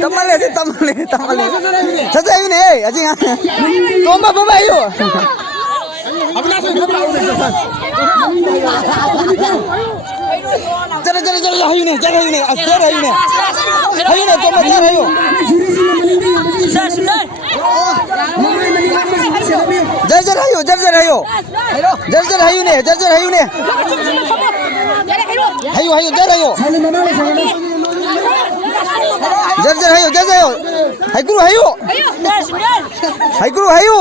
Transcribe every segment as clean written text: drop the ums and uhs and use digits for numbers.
Tamale Sasa ini aja Tomba baba ayo Jara hayu ne asar hayu ne tomba jar hayu jar hayu ne hayu jar hayu Haikuru hayu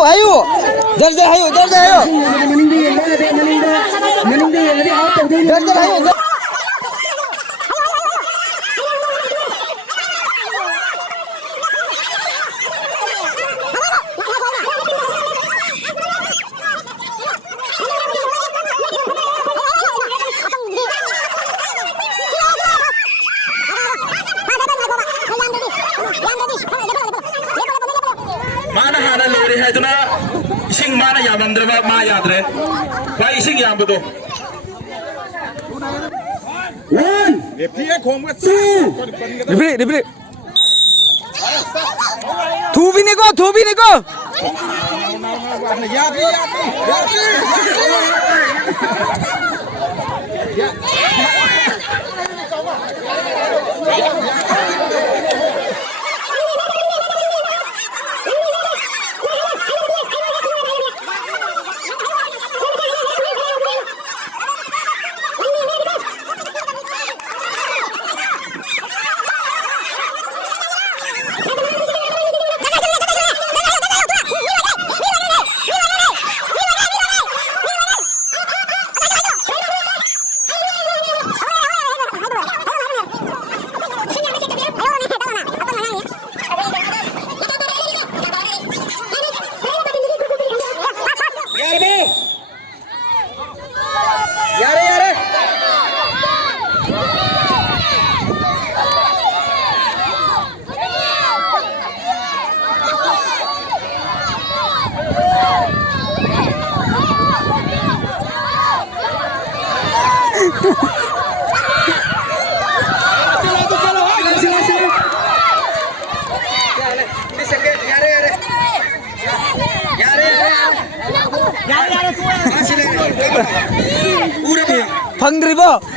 Mana hana lori hai tuna ising mana ya mandra ma yadre ba ising ya bodo one Diberi Thubi ni ko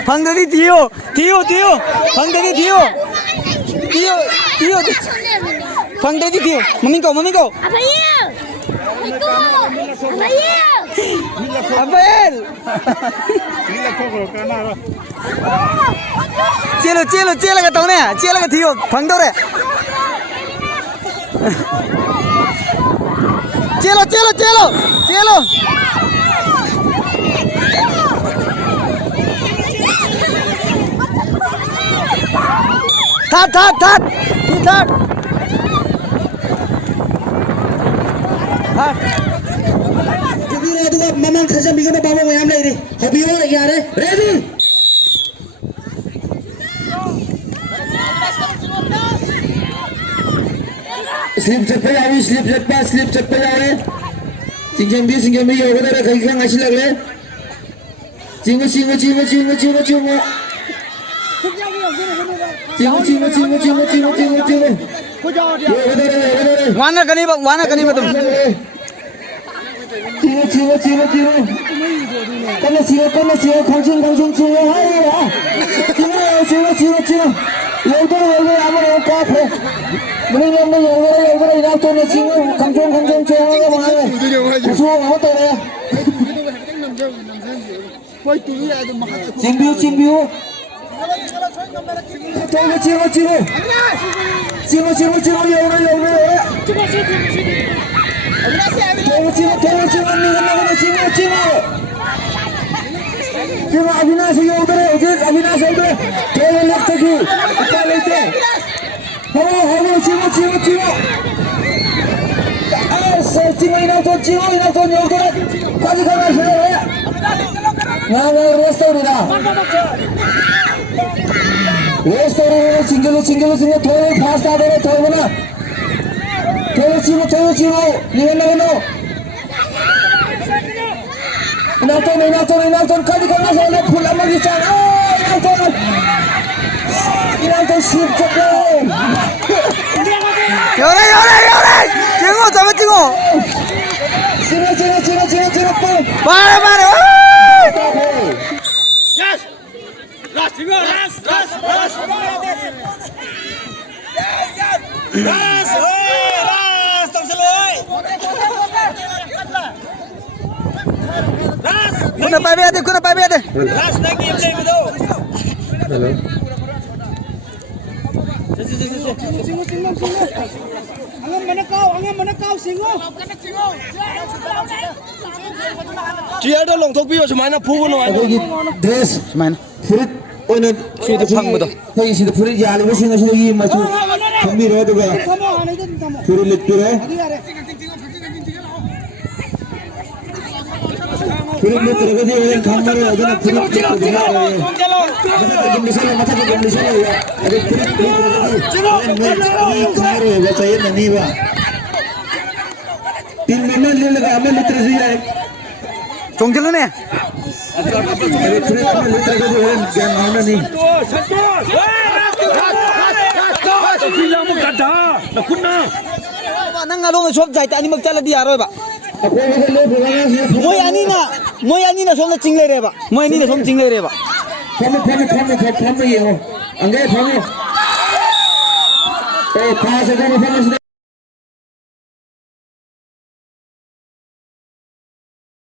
Pangdari Theo Pangdari Theo Pangdari Theo mami kau Apael Celo ka tau ne Celo ka Theo Pangdore Celo Tat Jadi memang kerja bikin apa mau yang lain hobi orang ya ready slip cepat lari singgah bi ya udah kaki kan ngasih lagi Cingu Wana kani ba tum Cingu Kana siyo khangching cingu hai Cingu Yaudah amar ka phe Muni namne yaudah ina to ne cingu khangching cingu ga ma Su ma to ne Cingu Avinas single throw fast out there throw na throw no Inaton kadi kana sa full amagi chan 이날도 10점. 열애 징어 잡아 징어 징어 말해 kuna pabe ade 뒤에도 롱톡비요 주마나 부부는 여기 드레스 Semain 프릿 오늘 수이드 팡보다 거기 시도 프릿 야리고 신어서 이 마주 경비로드가 프릿 립기로 프릿 립기로 그냥 강마를 어디나 프릿 립기로 경비선을 맡아서 경비선을 아주 프릿 립기로 이 강마를 어디서 했나 봐 빈민을 릴러가 아멘 리트레스야 종질러네 nang ngalong shop jai ta ani mak chala di aroi ba moi ani na som na chingle re ba moi ani na som chingle re ba 컴이 안돼 컴이